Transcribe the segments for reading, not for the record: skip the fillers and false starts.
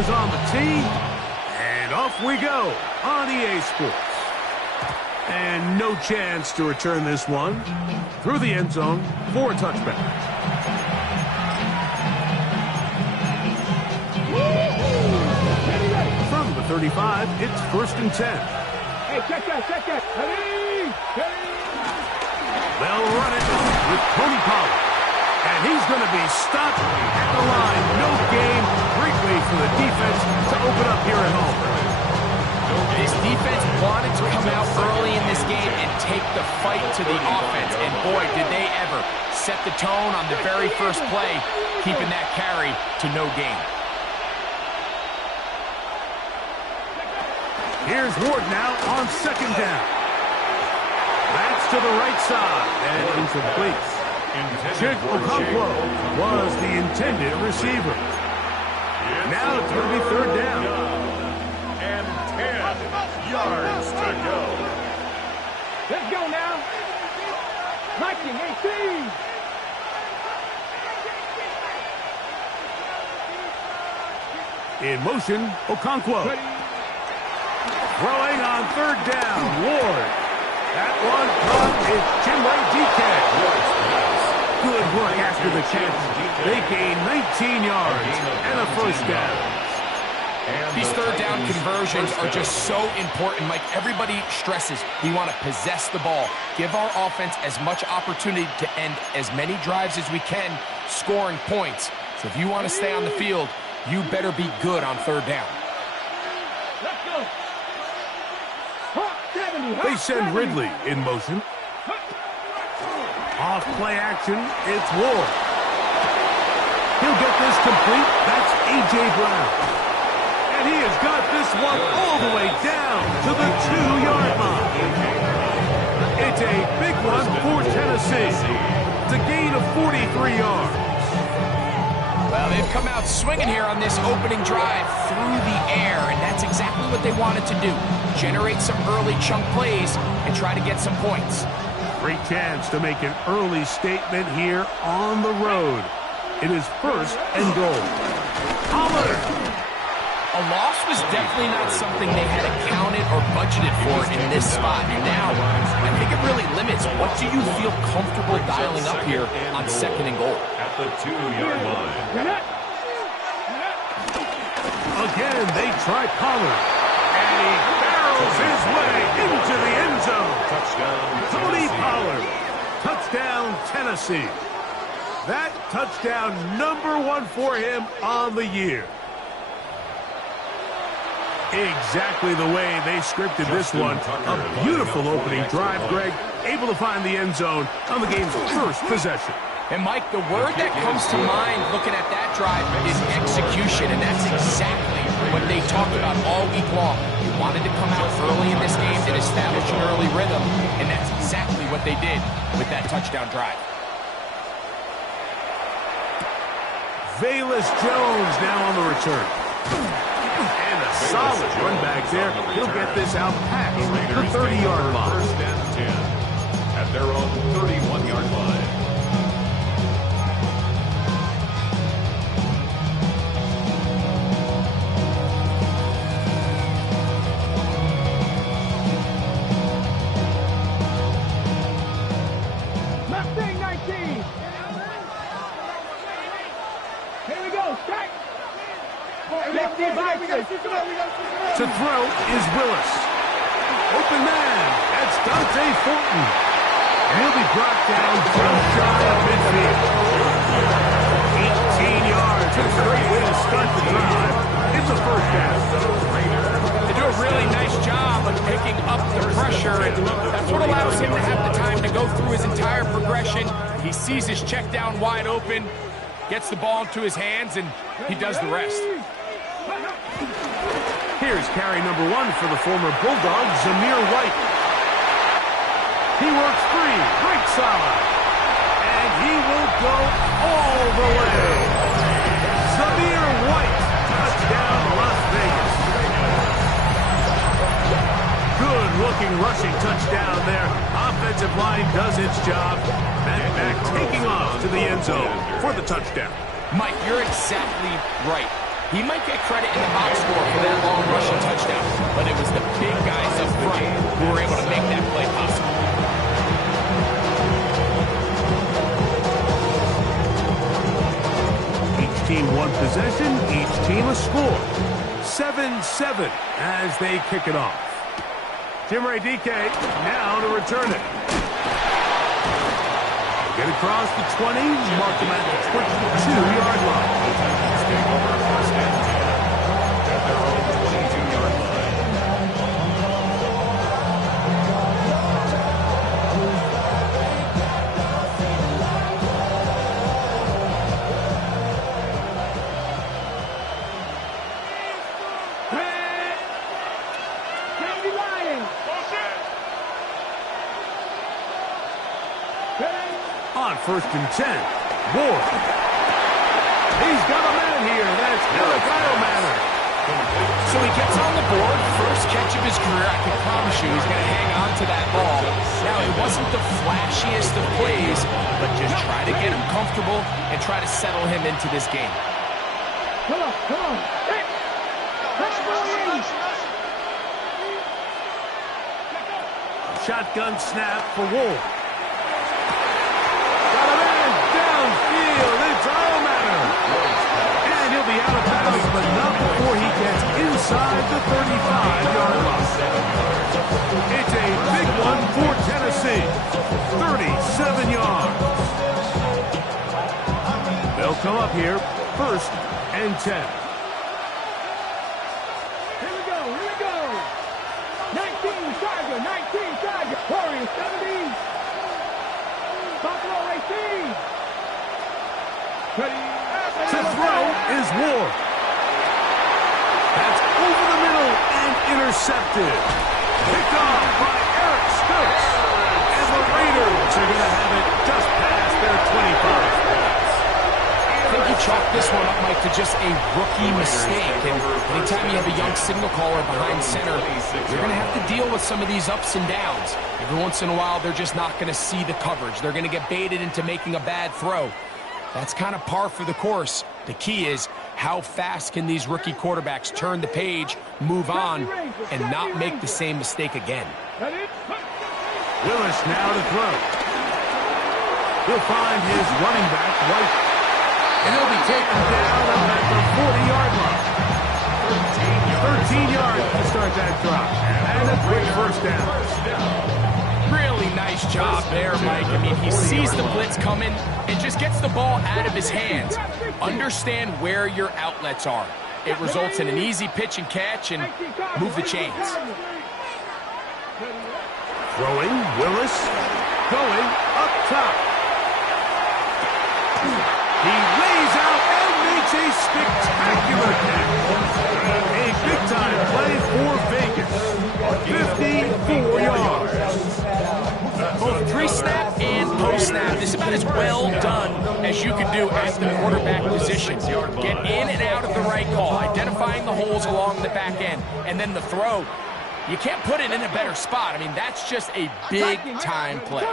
is on the tee, and off we go on EA Sports. And no chance to return this one through the end zone for a touchback. From the 35, it's 1st and 10. Hey, check that. Hey. They'll run it with Tony Pollard. And he's going to be stopped at the line. No gain. Great way for the defense to open up here at home. This defense wanted to come out early in this game and take the fight to the offense. And boy, did they ever set the tone on the very first play, keeping that carry to no gain. Here's Ward now on 2nd down. That's to the right side and incomplete. Chick Okonkwo was the intended receiver. Now it's going to be 3rd down. And 10 yards to go. Let's go now. 19-18. In motion, Okonkwo. Throwing on 3rd down, Ward. That one caught. It's Chinway DK. Good work after the catch. They gain 19 yards and a 1st down. These 3rd down conversions are just so important. Mike, everybody stresses we want to possess the ball. Give our offense as much opportunity to end as many drives as we can, scoring points. So if you want to stay on the field, you better be good on 3rd down. Let's go. They send Ridley in motion. Off play action, it's Ward. He'll get this complete. That's A.J. Brown. And he has got this one all the way down to the 2-yard line. It's a big one for Tennessee. It's a gain of 43 yards. Well, they've come out swinging here on this opening drive through the air, and that's exactly what they wanted to do. Generate some early chunk plays and try to get some points. Great chance to make an early statement here on the road. It is 1st and goal. Pollard. A loss was definitely not something they had accounted or budgeted for in this spot. And now, I think it really limits what do you feel comfortable dialing up here on 2nd and goal. At the 2-yard line. Again, they try Pollard. And he barrels his way into the end zone. Touchdown. Tony Pollard. Touchdown, Tennessee. That touchdown #1 for him on the year. Exactly the way they scripted this one. A beautiful opening drive, Greg. Able to find the end zone on the game's first possession. And, Mike, the word that comes to mind looking at that drive is execution, and that's exactly what they talked about all week long. They wanted to come out early in this game and establish an early rhythm, and that's exactly what they did with that touchdown drive. Velus Jones now on the return. And a solid run back there. He'll get this out past the 30-yard line. 1st and 10 at their own 31-yard line. To throw is Willis. Open man. That's Dante Fulton. And he'll be brought down just shy of midfield. 18 yards. It's a great way to start the drive. It's a 1st down. They do a really nice job of picking up the pressure, and that's what allows him to have the time to go through his entire progression. He sees his check down wide open, gets the ball into his hands, and he does the rest. Here's carry #1 for the former Bulldog, Zamir White. He works free, breaks side, and he will go all the way. Zamir White, touchdown Las Vegas. Good-looking rushing touchdown there. Offensive line does its job. Matt taking off to the end zone for the touchdown. Mike, you're exactly right. He might get credit in the box score for that long rushing touchdown, but it was the big guys up front who were able to make that play possible. Each team one possession, each team a score. 7-7 as they kick it off. Jim Ray DK now to return it. Get across the 20, mark them at the 22-yard line. Take over first and 10 at their own 22-yard line. On first and 10, Ward. He's got a man here. That's Eric Manor. So he gets on the board, first catch of his career. I can promise you he's going to hang on to that ball. Now, it wasn't the flashiest of plays, but just try to get him comfortable and try to settle him into this game. Come on, come on. Hey. Shotgun snap for Ward. It's Manor. And he'll be out of bounds, but not before he gets inside the 35-yard line. It's a big one for Tennessee. 37 yards. They'll come up here, first and 10. Here we go, here we go. 19 Charger, Warriors 70. Buffalo 18. To throw is Ward. That's over the middle and intercepted. Picked off by Eric Stokes. And the Raiders are going to have it just past their 25. I think you chalk this one up, Mike, to just a rookie mistake. And anytime you have a young signal caller behind center, you're going to have to deal with some of these ups and downs. Every once in a while, they're just not going to see the coverage. They're going to get baited into making a bad throw. That's kind of par for the course. The key is how fast can these rookie quarterbacks turn the page, move on, and not make the same mistake again. Willis now to throw. He'll find his running back, White. And he'll be taken down at the 40-yard line. 13 yards to start that drive. And a quick first down. Really nice job there, Mike. I mean, he sees the blitz coming and just gets the ball out of his hands. Understand where your outlets are. It results in an easy pitch and catch and move the chains. Throwing, Willis. Going up top. He lays out and makes a spectacular catch. A big-time play for Vegas. 54 yards. Both pre-snap and post-snap, this is about as well done as you can do at the quarterback position. Get in and out of the right call, identifying the holes along the back end, and then the throw. You can't put it in a better spot. I mean, that's just a big-time play.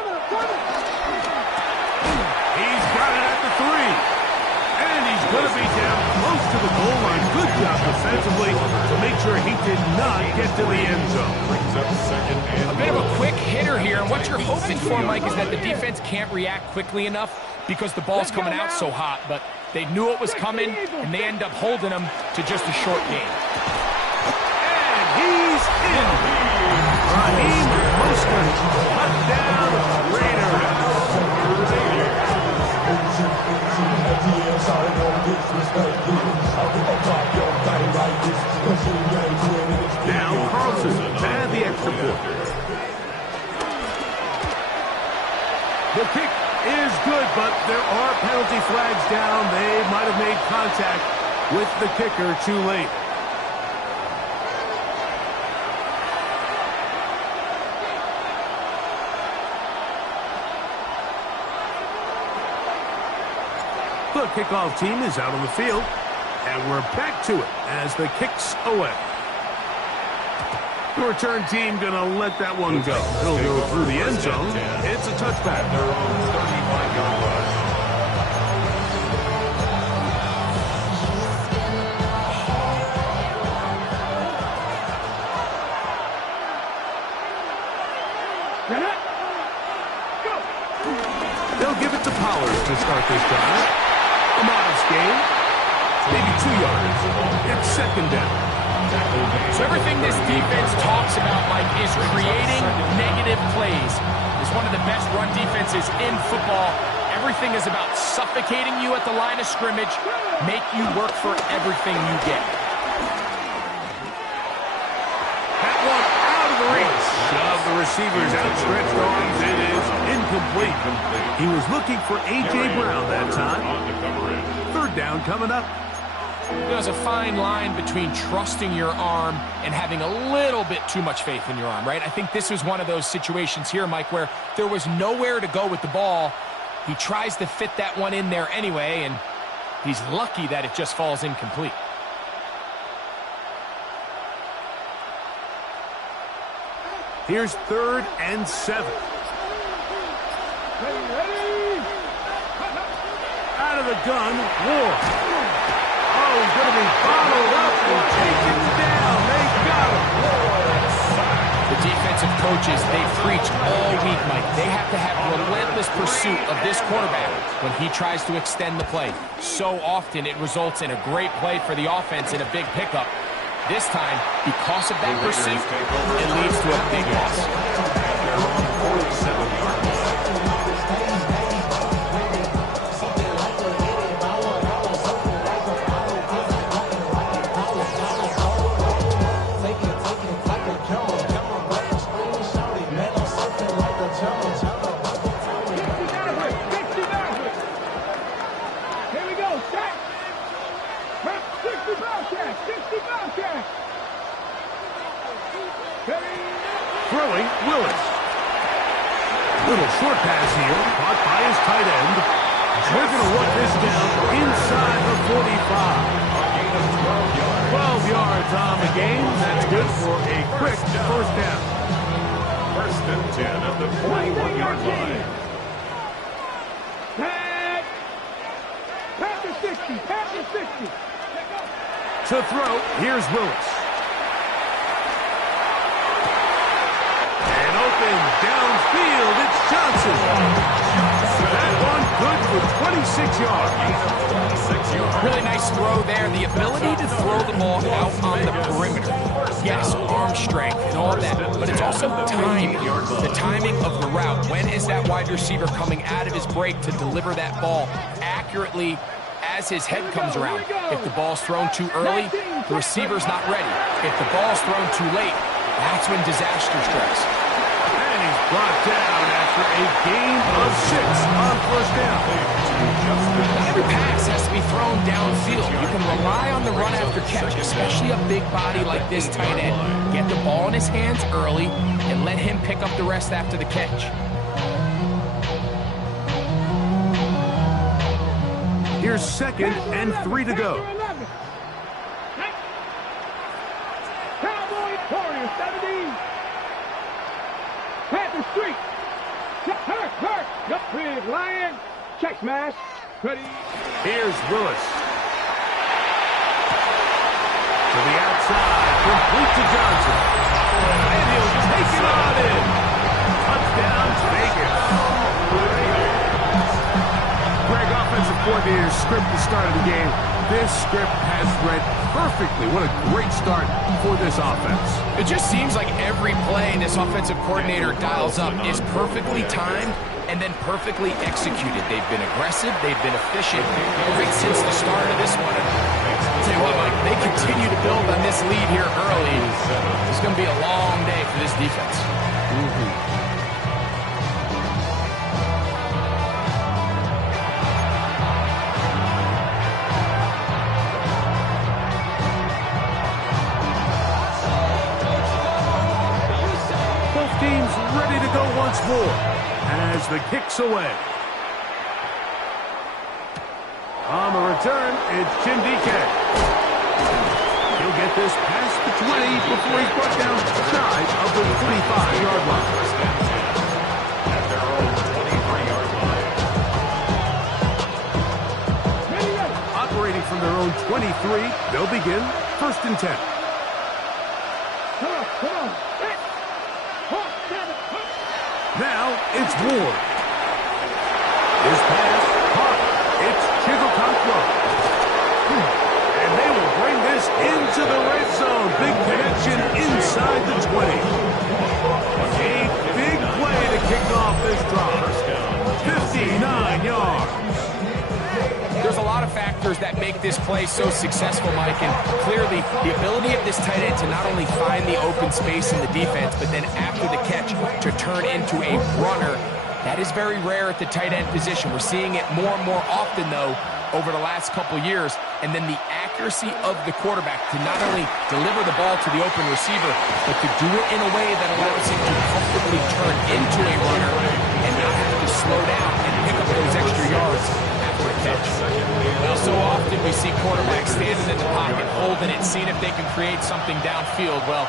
He's got it at the 3. And he's going to be down close to the goal line. Good job defensively to make sure he did not get to the end zone. A bit of a quick hitter here. And what you're hoping for, Mike, is that the defense can't react quickly enough because the ball's coming out so hot. But they knew it was coming, and they end up holding him to just a short game. And he's in. Raheem Mostert, touchdown Raiders. Now Carlson had the extra point. The kick is good, but there are penalty flags down. They might have made contact with the kicker too late. The kickoff team is out on the field, and we're back to it as the kick's away. The return team going to let that one go. He'll go through the end zone. It's a touchback. Their own 35-yard line. They'll give it to Pollard to start this drive. A modest gain. Maybe 2 yards. It's second down. So everything this defense talks about, Mike, is creating negative plays. It's one of the best run defenses in football. Everything is about suffocating you at the line of scrimmage, make you work for everything you get. That one out of the reach. Shove the receiver's outstretched arms. It is incomplete. He was looking for A.J. Brown that time. Third down coming up. There's a fine line between trusting your arm and having a little bit too much faith in your arm, right? I think this was one of those situations here, Mike, where there was nowhere to go with the ball. He tries to fit that one in there anyway, and he's lucky that it just falls incomplete. Here's 3rd and 7. Ready. Out of the gun, Ward. Oh, he's going to be bottled up and taken down. They got him. The defensive coaches, they preach all week, Mike. They have to have relentless pursuit of this quarterback when he tries to extend the play. So often it results in a great play for the offense and a big pickup. This time, because of that pursuit, it leads to a big loss. Throwing, Willis. Little short pass here, caught by his tight end. We're going to work this down inside the 45. 12 yards on the game. That's good for a quick first down. 1st and 10 at the 41-yard line. Pass to 60. Pass to 60. To throw, here's Willis. Downfield, it's Johnson. That one good for 26 yards. Really nice throw there. The ability to throw the ball out on the perimeter. Yes, arm strength and all that, but it's also timing. The timing of the route. When is that wide receiver coming out of his break to deliver that ball accurately as his head comes around? If the ball's thrown too early, the receiver's not ready. If the ball's thrown too late, that's when disaster strikes. And he's brought down after a gain of 6 on first down. Not every pass has to be thrown downfield. You can rely on the run after catch, especially a big body like this tight end. Get the ball in his hands early and let him pick up the rest after the catch. Here's 2nd and 3 to go. Cowboys, Warriors, 70. Panther Street. Hurt. Yup, big Lion. Check smash. Ready. Here's Willis. To the outside. Complete to Johnson. And he'll take it on in. Touchdown, Vegas. Greg, offensive coordinator's script the start of the game. This script has read perfectly. What a great start for this offense. It just seems like every play this offensive coordinator dials up is perfectly timed and then perfectly executed. They've been aggressive. They've been efficient right since the start of this one. I'll tell you what, Mike, they continue to build on this lead here early. It's going to be a long day for this defense. Teams ready to go once more as the kick's away. On the return, it's Jim DK. He'll get this past the 20 before he's brought down shy of the 25-yard line. At their own 23-yard line. Operating from their own 23, they'll begin 1st and 10. Come on. Hey. Now it's Ward. the red zone. Big connection inside the 20. A big play to kick off this drive. 59 yards. There's a lot of factors that make this play so successful, Mike, and clearly the ability of this tight end to not only find the open space in the defense, but then after the catch to turn into a runner. That is very rare at the tight end position. We're seeing it more and more often, though, over the last couple years. And then the accuracy of the quarterback to not only deliver the ball to the open receiver, but to do it in a way that allows him to comfortably turn into a runner and not have to slow down and pick up those extra yards after a catch. Well, so often we see quarterbacks standing in the pocket, holding it, seeing if they can create something downfield. Well,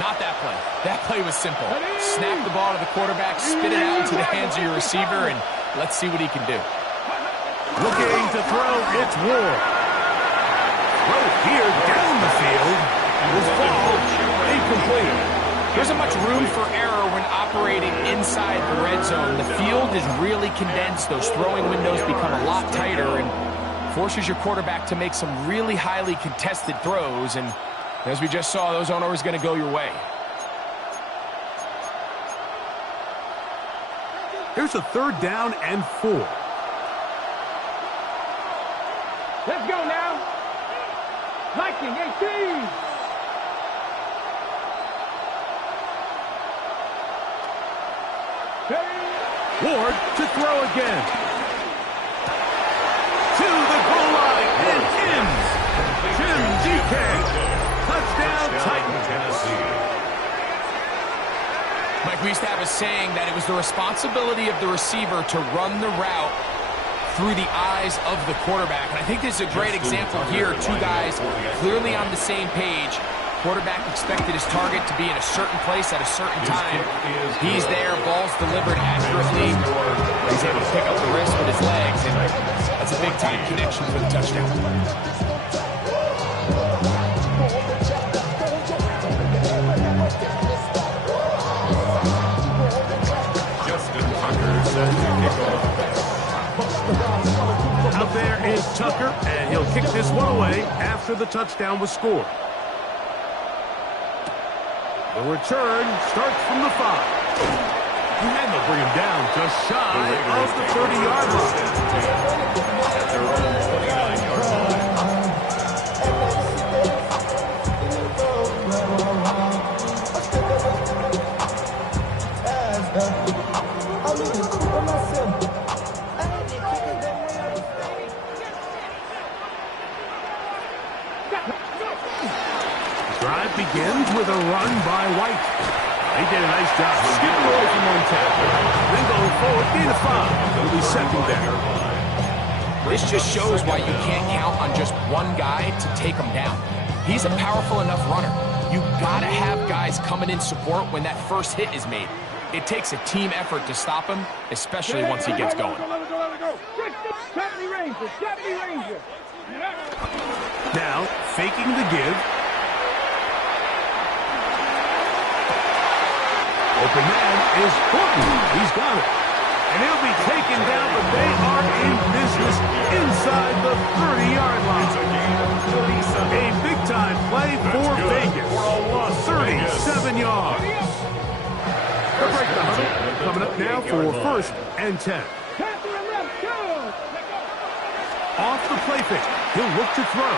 not that play. That play was simple. Snap the ball to the quarterback, spit it out into the hands of your receiver, and let's see what he can do. Looking to throw, it's Ward. Throw here down the field. Will fall incomplete. There isn't much room for error when operating inside the red zone. The field is really condensed. Those throwing windows become a lot tighter and forces your quarterback to make some really highly contested throws. And as we just saw, those aren't always going to go your way. Here's a 3rd down and 4. Let's go now. Viking 18. Ward to throw again. To the goal line and in. Jim DK. Touchdown Titans. Mike, we used to have a saying that it was the responsibility of the receiver to run the route through the eyes of the quarterback. And I think this is a great example here. Two guys clearly on the same page. Quarterback expected his target to be in a certain place at a certain time. He's there, ball's delivered accurately. He's able to pick up the wrist with his legs, and that's a big-time connection for the touchdown. Out there is Tucker, and he'll kick this one away after the touchdown was scored. The return starts from the 5. And they'll bring him down just shy of the 30-yard line. At their own 29-yard line. Drive begins with a run by White. He did a nice job skipping away from one tackle. Then going forward, gain of 5. It'll be 2nd down. This just shows why you can't count on just one guy to take him down. He's a powerful enough runner. You gotta have guys coming in support when that first hit is made. It takes a team effort to stop him, especially once he gets going. Now, faking the give. Open man is Horton. He's got it. And he'll be taken down, but they are in business inside the 30-yard line. A big-time play for Vegas. 37 yards. The break the huddle. Coming up now for 1st and 10. Off the play fake. He'll look to throw.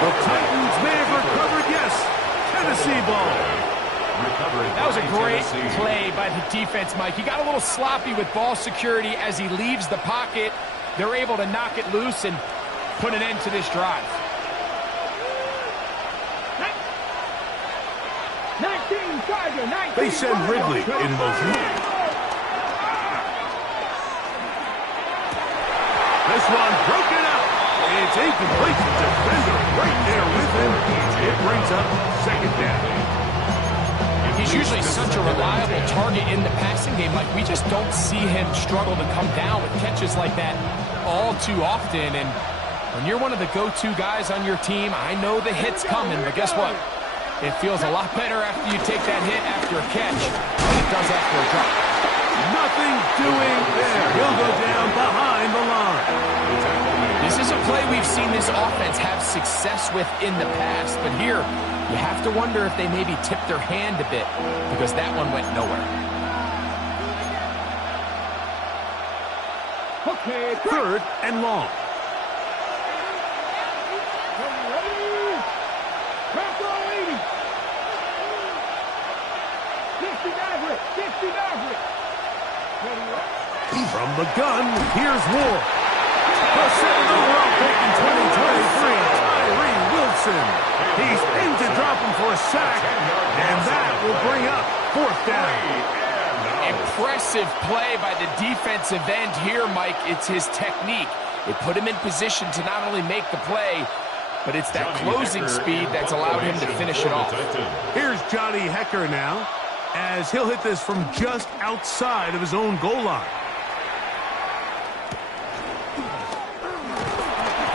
The Titans may have recovered, yes. Tennessee ball. That was a great play by the defense, Mike. He got a little sloppy with ball security as he leaves the pocket. They're able to knock it loose and put an end to this drive. 19, Charger, 19. They send Ridley in motion. This one broken up. It's incomplete. Defender right there with him. It brings up 2nd down. He's usually such a reliable target in the passing game. Like, we just don't see him struggle to come down with catches like that all too often. And when you're one of the go-to guys on your team, I know the hit's coming, but guess what? It feels a lot better after you take that hit after a catch than it does after a drop. Nothing doing there. He'll go down behind the line. line. This is a play we've seen this offense have success with in the past, but here you have to wonder if they maybe tipped their hand a bit because that one went nowhere. Okay, Third and long. From the gun, here's Ward. The second overall pick in 2023, Tyree Wilson. He spins to drop him for a sack, and that will bring up fourth down. Impressive play by the defensive end here, Mike. It's his technique. It put him in position to not only make the play, but it's that closing speed that's allowed him to finish it off. Here's Johnny Hecker now, as he'll hit this from just outside of his own goal line.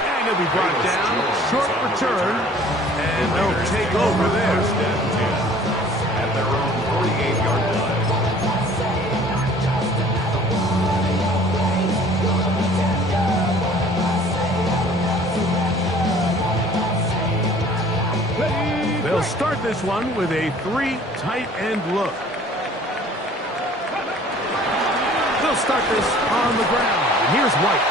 And he'll be brought down, short return, and they'll take over there. At their own 48-yard line. They'll start this one with a 3 tight end look. They'll start this on the ground. And here's White.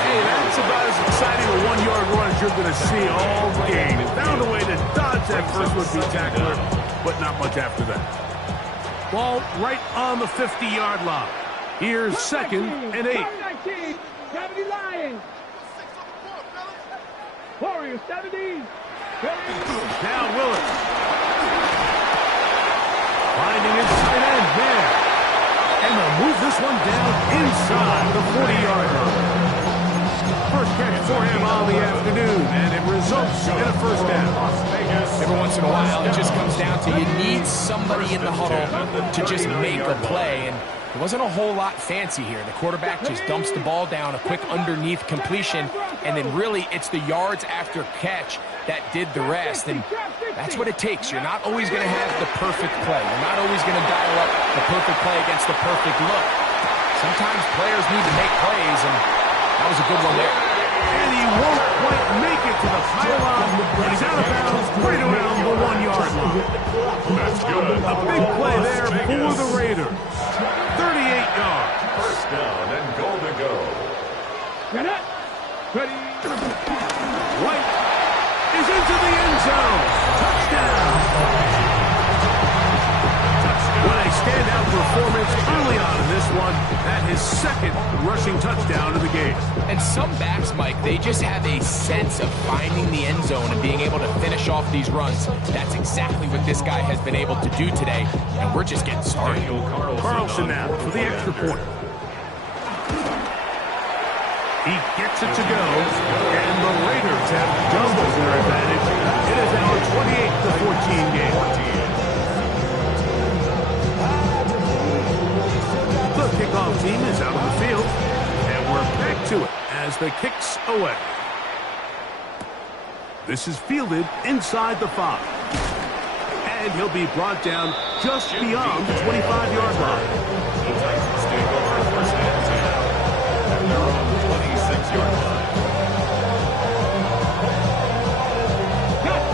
Hey, that's about as exciting a 1-yard run as you're going to see all game. Found a way to dodge that first would-be tackler, but not much after that. Ball right on the 50-yard line. Here's second and 8. 70 Lions. Warriors 70. Now Willis. Finding his tight end there. And they'll move this one down inside the 40-yard line. First catch for him on the afternoon, and it results in a first down. Every once in a while, it just comes down to you need somebody in the huddle to just make a play, and there wasn't a whole lot fancy here. The quarterback just dumps the ball down, a quick underneath completion, and then really it's the yards after catch that did the rest, and that's what it takes. You're not always going to have the perfect play. You're not always going to dial up the perfect play against the perfect look. Sometimes players need to make plays, and that was a good one there. And he won't quite make it to the pylon, but he's out of bounds right around the 1-yard line. That's good. A big play there for the Raiders. 38 yards. First down and goal to go. Ready. White is into the end zone. Touchdown. What a standout performance early on in this one. That his second rushing touchdown of the game. And some backs, Mike, they just have a sense of finding the end zone and being able to finish off these runs. That's exactly what this guy has been able to do today, and we're just getting started. Carlson now for the extra point. He gets it to go, and the Raiders have doubled their advantage. It is now a 28-14 game. The kickoff team is out on the field, and we're back to it as the kick's away. This is fielded inside the 5. And he'll be brought down just beyond the 25-yard line. The Titans take over first and 10 at their own 26-yard line.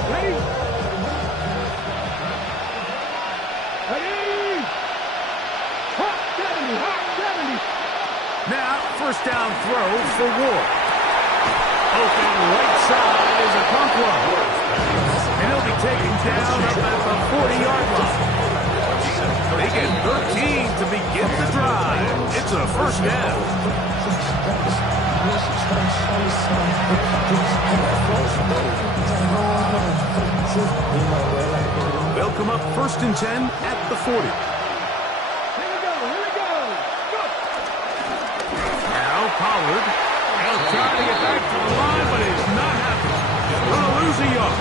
Ready. Ready. Hot 70. Now, first down throw for Ward. Open right side is a Okonkwo. And he'll be taken down up at the 40-yard line. They get 13 to begin the drive. It's a first down. They'll come up first and 10 at the 40. Here we go. Go. Now Pollard. He'll try to get back to the line, but it's not happening. Gonna lose a yard.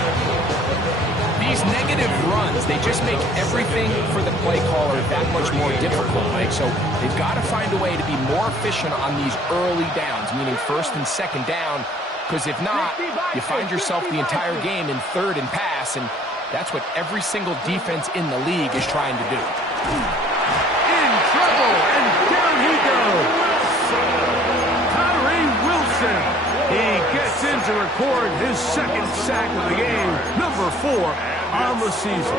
These negative runs, they just make everything for the play caller that much more difficult, Mike. So they've got to find a way to be more efficient on these early downs, meaning first and second down, because if not, you find yourself the entire game in third and pass, and that's what every single defense in the league is trying to do. In trouble, and down he goes. Tyree Wilson on the season.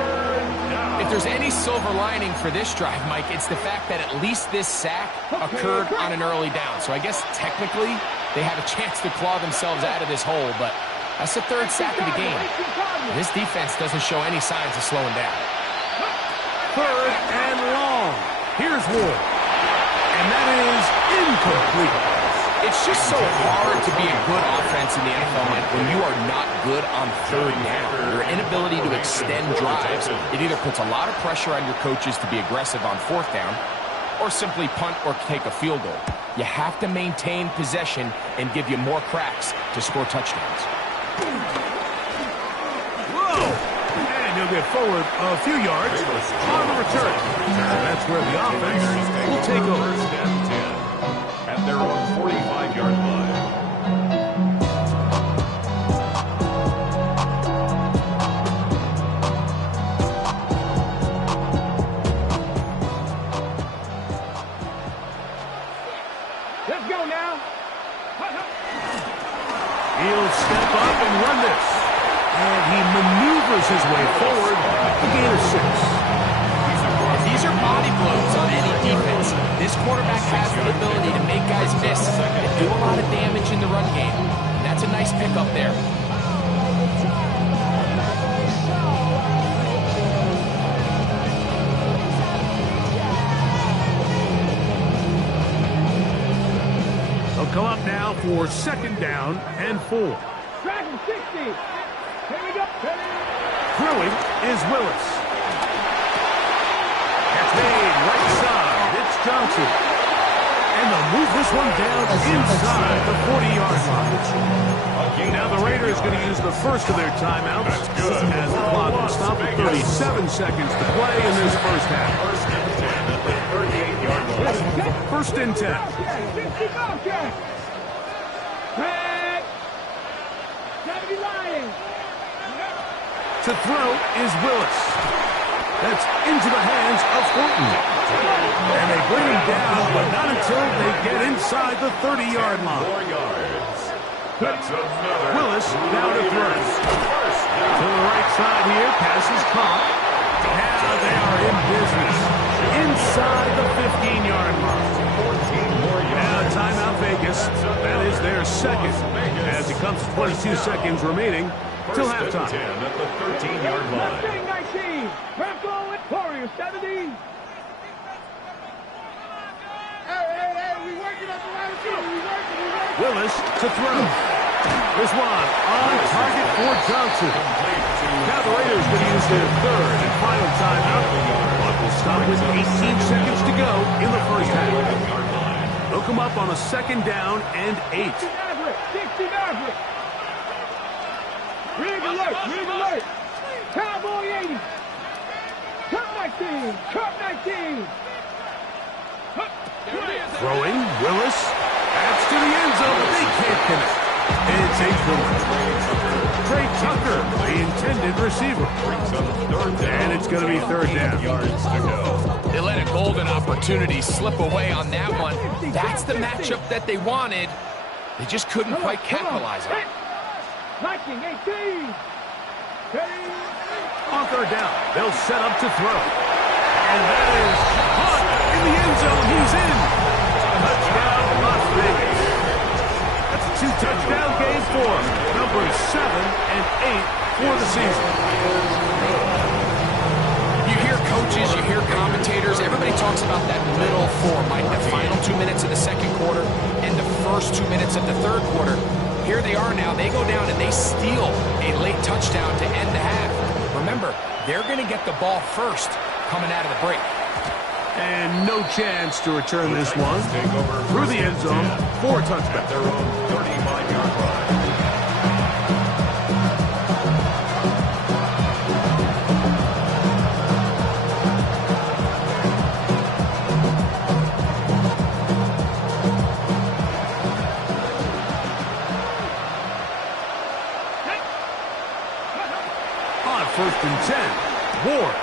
If there's any silver lining for this drive, Mike, it's the fact that at least this sack occurred on an early down. So I guess technically they have a chance to claw themselves out of this hole, but that's the third sack of the game. This defense doesn't show any signs of slowing down. 3rd and long. Here's Ward. And that is incomplete. It's just so hard to be a good offense in the NFL, Mike, when you are not good on 3rd down. Your inability to extend drives, it either puts a lot of pressure on your coaches to be aggressive on 4th down, or simply punt or take a field goal. You have to maintain possession and give you more cracks to score touchdowns. Whoa! And he'll get forward a few yards on the return. And that's where the offense will take over. 1st and 10 at their own 45-yard line. Let's go now. He'll step up and run this. And he maneuvers his way forward. A gain of 6. If these are body blows on any defense, this quarterback has the ability to make guys miss and do a lot of damage in the run game. And that's a nice pickup there. They'll come up now for 2nd down and 4. Dragon 60. Here we go. Throwing is Willis. That's made right side. It's Johnson. And they'll move this one down inside the 40-yard line. Now the Raiders going to use the first of their timeouts. As the clock will stop at 37 seconds to play in this first half. 1st and 10. Red. 70 Lions. To throw is Willis. That's into the hands of Thornton. And they bring him down, but not until they get inside the 30-yard line. 4 yards. That's another. Willis now to throw. To the right side here, pass is caught. Now they are in business. Inside the 15-yard line. 14 more yards. Now timeout Vegas. That is their 2nd. As it comes to 22 seconds remaining till 1st and halftime. 10 at the 13-yard line. 19. Purple with Warriors 70. Willis to throw. This one on target for Johnson. Now the Raiders going to use their 3rd and final timeout. Clock will stop with 18 seconds to go in the first half. They'll come up on a 2nd down and 8. 60 Maverick. Rig alert. Rig alert. Cowboy 80. Cup 19. Cup 19. Throwing, Willis. That's to the end zone, but they can't connect. It's incomplete. Trey Tucker, the intended receiver. And it's going to be 3rd down. Yards to go. They let a golden opportunity slip away on that one. That's the matchup that they wanted. They just couldn't quite capitalize on it. 19, 18. On 3rd down, they'll set up to throw. And that is caught in the end zone. He's in. Touchdown, Las Vegas. That's a 2-touchdown game for numbers 7 and 8 for the season. You hear coaches, you hear commentators, everybody talks about that middle 4, Mike, the final 2 minutes of the 2nd quarter and the first 2 minutes of the 3rd quarter. Here they are now. They go down and they steal a late touchdown to end the half. Remember, they're going to get the ball first coming out of the break. And no chance to return this one through the end zone for a touchback. Their own 35-yard line. On 1st and 10, Ward.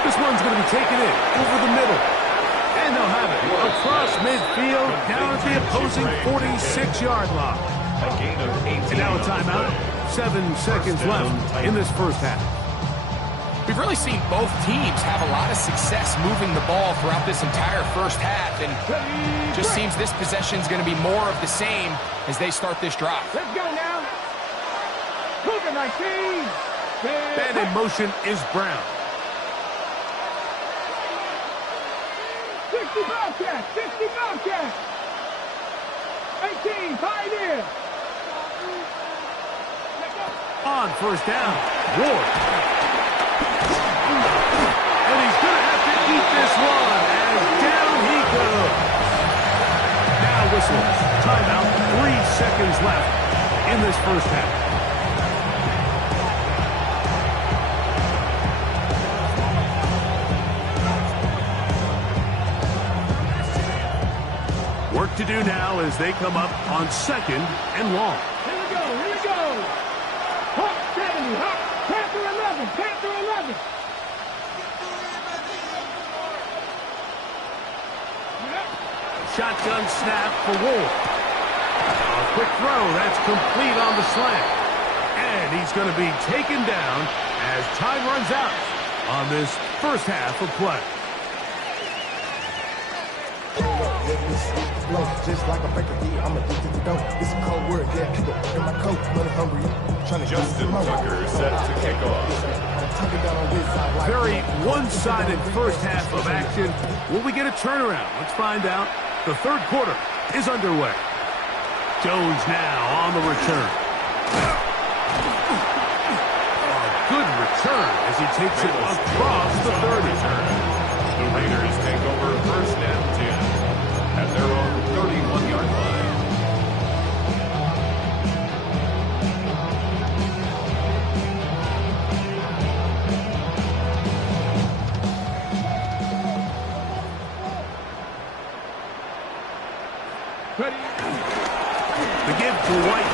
This one's going to be taken in over the middle. And they'll have it across midfield down at the opposing 46-yard line. A gain of 18. And now a timeout 7 seconds left in this first half. We've really seen both teams have a lot of success moving the ball throughout this entire first half, and it just seems this possession is going to be more of the same as they start this drive. Let's go now. Cougar 19. And in motion is Brown. 60 Bobcats, 60 Bobcats. 18, Pioneer. On first down, Ward. And he's going to have to eat this one as down he goes. Now whistles. Timeout. 3 seconds left in this first half. Work to do now as they come up on 2nd and long. Here we go, here we go. Hawk 70, Hawk, Panther 11, Panther 11. Shotgun snap for Ward. A quick throw, that's complete on the slant. And he's going to be taken down as time runs out on this first half of play. Just like a breaker, I'm addicted to dope. It's a cold word, yeah. People in my coat, money hungry. Trying to Justin Tucker set to kick off. Very one-sided first half of action. Will we get a turnaround? Let's find out. The third quarter is underway. Jones now on the return. A good return as he takes it across the 30. The Raiders take over first and 10 at their own 31-yard line. The give to White.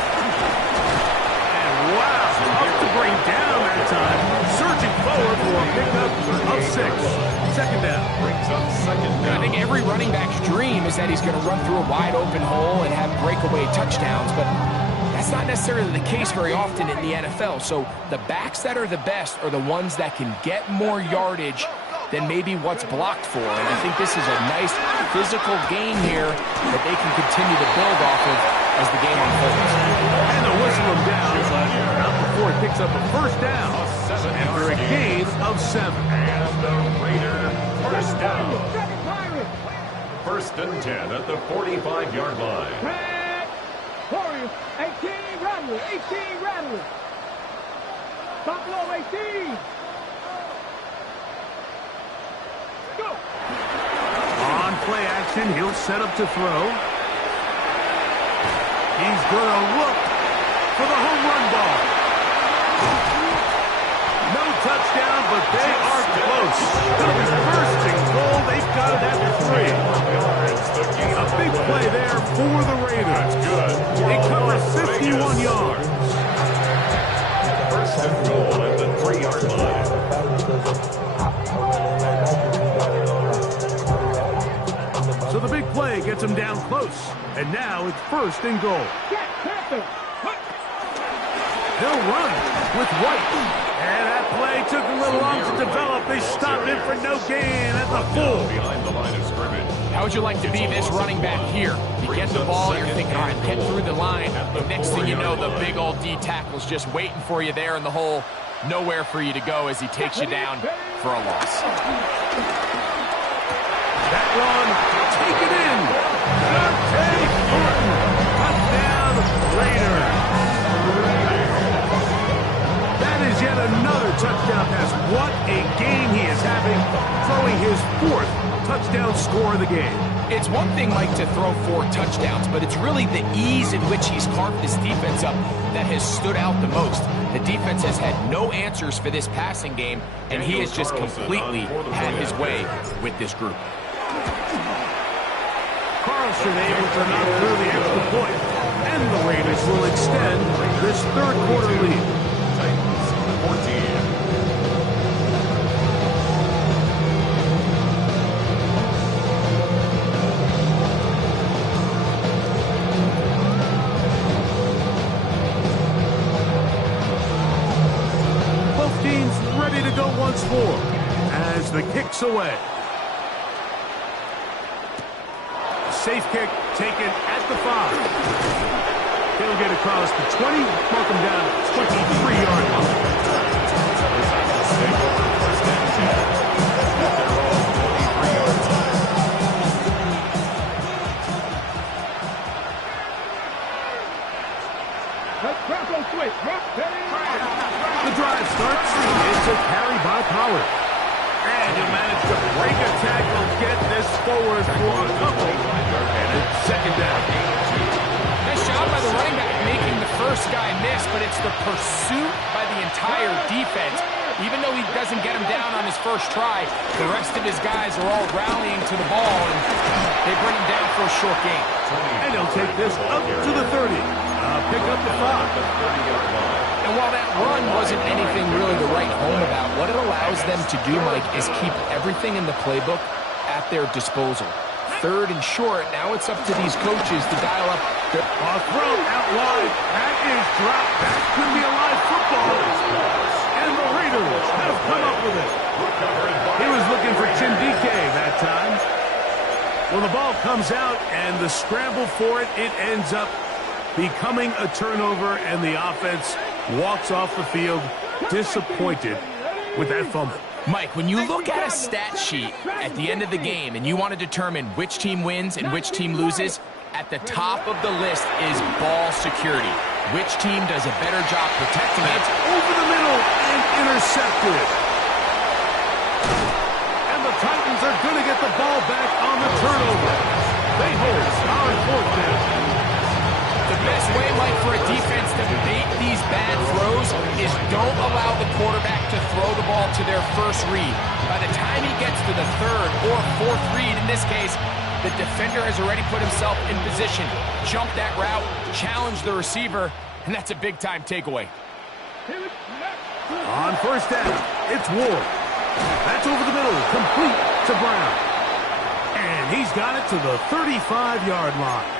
And wow, tough to bring down that time. Surging forward for a pickup of 6. Second down. Brings up second down. I think every running back's dream is that he's going to run through a wide open hole and have breakaway touchdowns, but that's not necessarily the case very often in the NFL. So the backs that are the best are the ones that can get more yardage than maybe what's blocked for. And I think this is a nice physical gain here that they can continue to build off of as the game unfolds. And they'll whistle him down, but not before he picks up a first down after a gain of 7. And the Raider first down. First and 10 at the 45-yard line. Warriors, 18 Rattlers, 18 Rattlers. Buffalo 18. Go. On play action, he'll set up to throw. He's going to look for the home run ball. No touchdown, but they are close. It'll be first and goal. They've got it after 3. A big play there for the Raiders. Good. They cover 51 yards. First and goal at the 3-yard line. So the big play gets him down close. And now it's first and goal. They'll run with White. And that play took a little long to develop. They stopped it for no gain at the full. Behind the line of scrimmage. How would you like to be this running back here? You get the ball, you're thinking, all right, get through the line. The next thing you know, the big old D tackle's just waiting for you there in the hole. Nowhere for you to go as he takes you down for a loss. That one, take it in. Dante Thornton, touchdown Raiders. That is yet another touchdown pass. What a game he is having, throwing his 4th touchdown score of the game. It's one thing, Mike, to throw 4 touchdowns, but it's really the ease in which he's carved this defense up that has stood out the most. The defense has had no answers for this passing game, and he has just completely had his way with this group. Carlson able to knock through the extra point, and the Raiders will extend this third quarter lead. Titans 14. walks away. Safe kick taken at the 5. He'll get across the 20, mark him down 23-yard line. The drive starts. It's a carry by Pollard. And he'll manage to break a tackle, get this forward for a couple. And it's second down. Nice job by the running back making the first guy miss, but it's the pursuit by the entire defense. Even though he doesn't get him down on his first try, the rest of his guys are all rallying to the ball, and they bring him down for a short gain. And he'll take this up to the 30. Pick up the 5. And while that run wasn't anything really to write home about, what it allows them to do, Mike, is keep everything in the playbook at their disposal. Third and short, now it's up to these coaches to dial up. A throw out wide. That is dropped. That could be a live football. And the Raiders have come up with it. He was looking for Tim DK that time. Well, the ball comes out, and the scramble for it, it ends up becoming a turnover, and the offense walks off the field disappointed with that fumble. Mike, when you look at a stat sheet at the end of the game and you want to determine which team wins and which team loses, at the top of the list is ball security. Which team does a better job protecting it? Over the middle and intercepted. And the Titans are going to get the ball back on the turnover. They hold on 4th down. The best way, Mike, for a defense to bait these bad throws is don't allow the quarterback to throw the ball to their first read. By the time he gets to the 3rd or 4th read, in this case, the defender has already put himself in position, jump that route, challenge the receiver, and that's a big-time takeaway. On 1st down, it's Ward. That's over the middle, complete to Brown. And he's got it to the 35-yard line.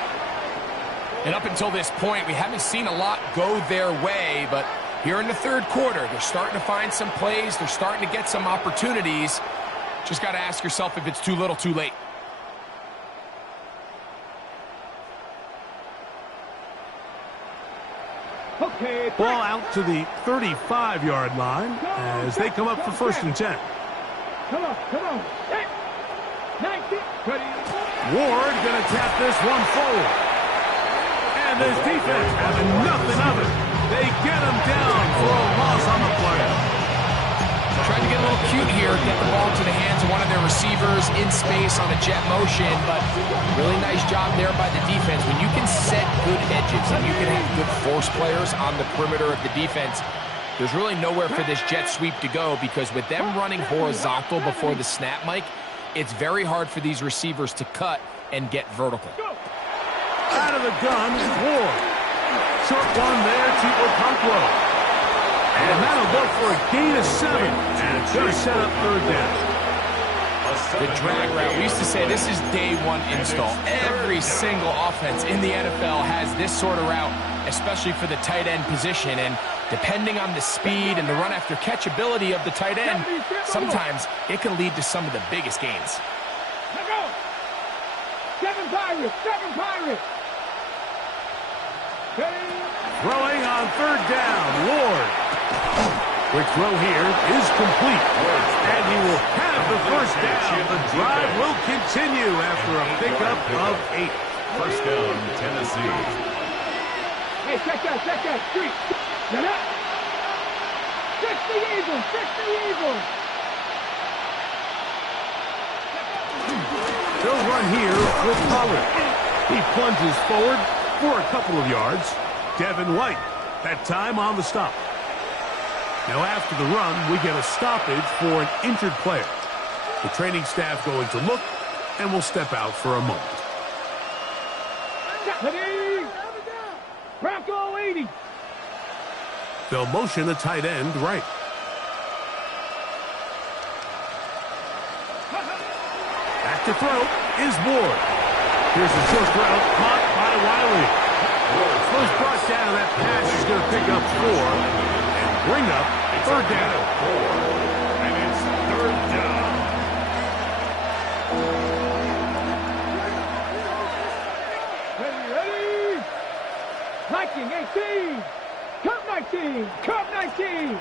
And up until this point, we haven't seen a lot go their way, but here in the 3rd quarter, they're starting to find some plays. They're starting to get some opportunities. Just got to ask yourself if it's too little, too late. Okay, ball out to the 35-yard line as they come up for 1st and 10. Come on. 19, Ward going to tap this one forward. And this defense having nothing of it. They get him down for a loss on the play. Trying to get a little cute here, get the ball to the hands of one of their receivers in space on a jet motion, but really nice job there by the defense. When you can set good edges and you can have good force players on the perimeter of the defense, there's really nowhere for this jet sweep to go, because with them running horizontal before the snap, Mike, it's very hard for these receivers to cut and get vertical. Out of the gun is Ward. Short one there to Okonkwo. And that'll go for a gain of 7. And it's going to set up 3rd down. The drag route. We used to say this is day 1 install. Every single offense in the NFL has this sort of route, especially for the tight end position. And depending on the speed and the run after catch ability of the tight end, sometimes it can lead to some of the biggest gains. Seven Pirates. Throwing on 3rd down, Ward. Quick throw here is complete. And he will have the 1st down. The drive will continue after a pickup of 8. 1st down, Tennessee. Hey, check that. Street. Get up. 60 Eagles. They'll run here with Pollard. He plunges forward for a couple of yards. Devin White, that time on the stop. Now after the run, we get a stoppage for an injured player. The training staff going to look, and will step out for a moment. Bronco 80. They'll motion a tight end right. Back to throw is Ward. Here's a short throw, caught by Wiley. First brought down, that pass is going to pick up 4 and bring up 3rd down. And it's 3rd down. 19. Cup 19.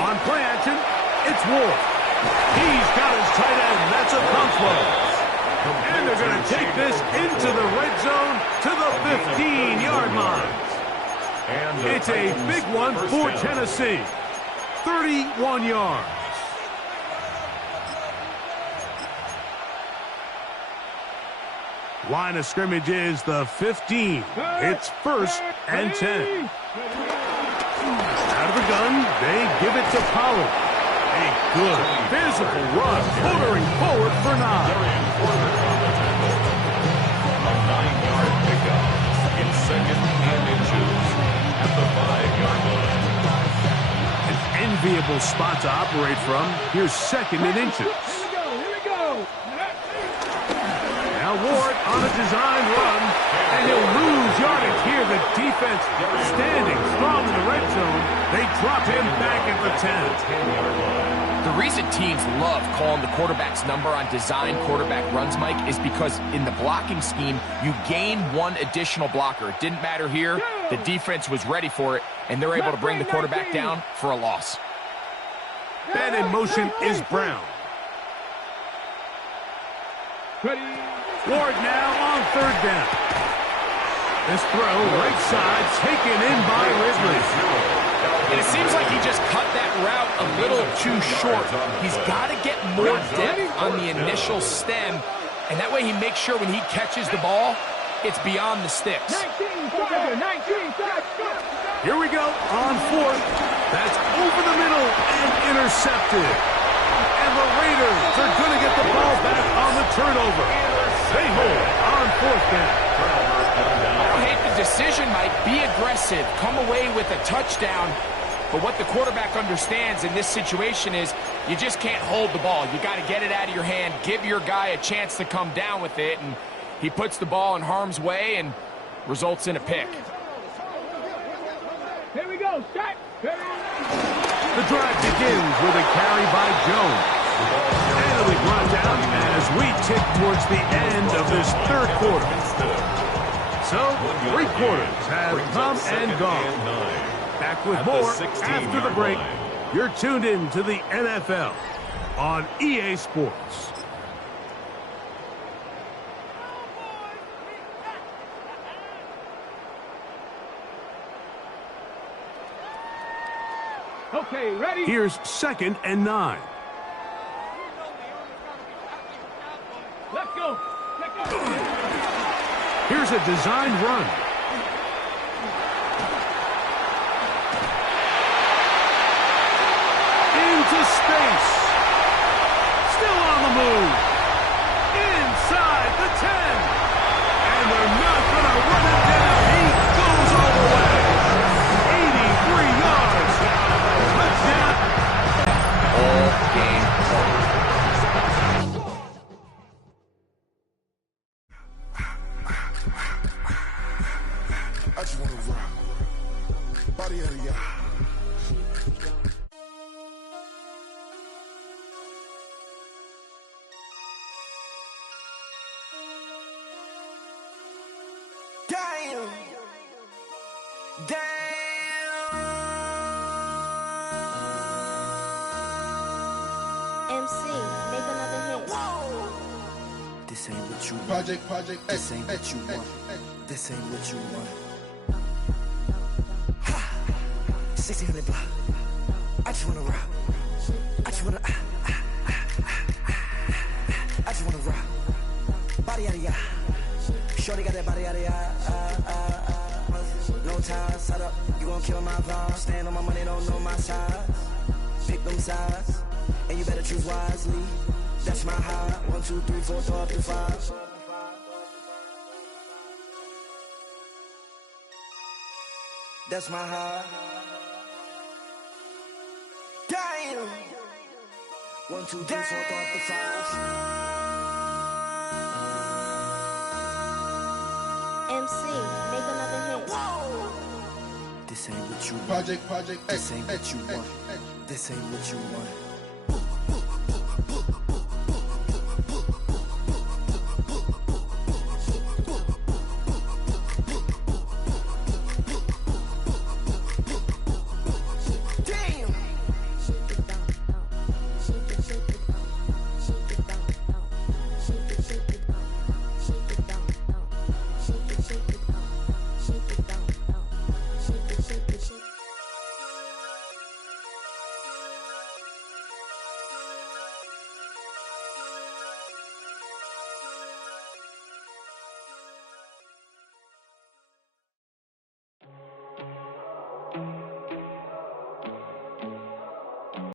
On play action, it's Ward. He's got his tight end. That's a pump throw. And they're going to take this into the red zone to the 15-yard line. It's a big one for Tennessee. 31 yards. Line of scrimmage is the 15. It's 1st and 10. Out of the gun, they give it to Pollard. A good, physical run, motoring forward for 9. A 9-yard pickup in 2nd and inches at the 5-yard line. An enviable spot to operate from. Here's 2nd and inches. Here we go. Now Ward on a design run, and he'll lose yardage here. The defense standing strong in the red zone. They drop him back at the 10-yard line. The reason teams love calling the quarterback's number on design quarterback runs, Mike, is because in the blocking scheme, you gain one additional blocker. It didn't matter here. The defense was ready for it, and they're able to bring the quarterback down for a loss. Ben in motion is Brown. Ready. Ward now on 3rd down. This throw, right side, taken in by Ridley. And it seems like he just cut that route a little too short. He's got to get more depth on the initial stem, and that way he makes sure when he catches the ball, it's beyond the sticks. 19. Here we go on 4th. That's over the middle and intercepted. And the Raiders are going to get the ball back on the turnover. They hold on 4th down. I don't hate the decision, Mike. Be aggressive. Come away with a touchdown. But what the quarterback understands in this situation is you just can't hold the ball. You got to get it out of your hand, give your guy a chance to come down with it, and he puts the ball in harm's way and results in a pick. Here we go. Start. The drive begins with a carry by Jones. And it'll be brought down as we tick towards the end of this 3rd quarter. So, 3 quarters have come and gone. Back with more after the break. You're tuned in to the NFL on EA Sports. Okay, ready? Here's 2nd and 9. Let's go. Here's a designed run. Into space. Still on the move. Inside the 10. And they're not going to run it down. He goes all the way. 83 yards. Touchdown. All game I just wanna rock. Body out of y'all. Damn. MC, make another hit. This ain't what you want. Project, This ain't what you want. This ain't what you want. 1600 block. I just wanna rock. I just wanna. I just wanna rock. Body out of ya. Shorty got that body out of ya. No time, set up. You gon' kill my vibe. Stand on my money, don't know my size. Pick them sides, and you better choose wisely. That's my high. 1, 2, 3, 4, 4, 5. That's my high. Damn. 1, 2, 3, 4, 5. MC, make another hit. This ain't what you want. Project, This ain't what you want. This ain't what you want.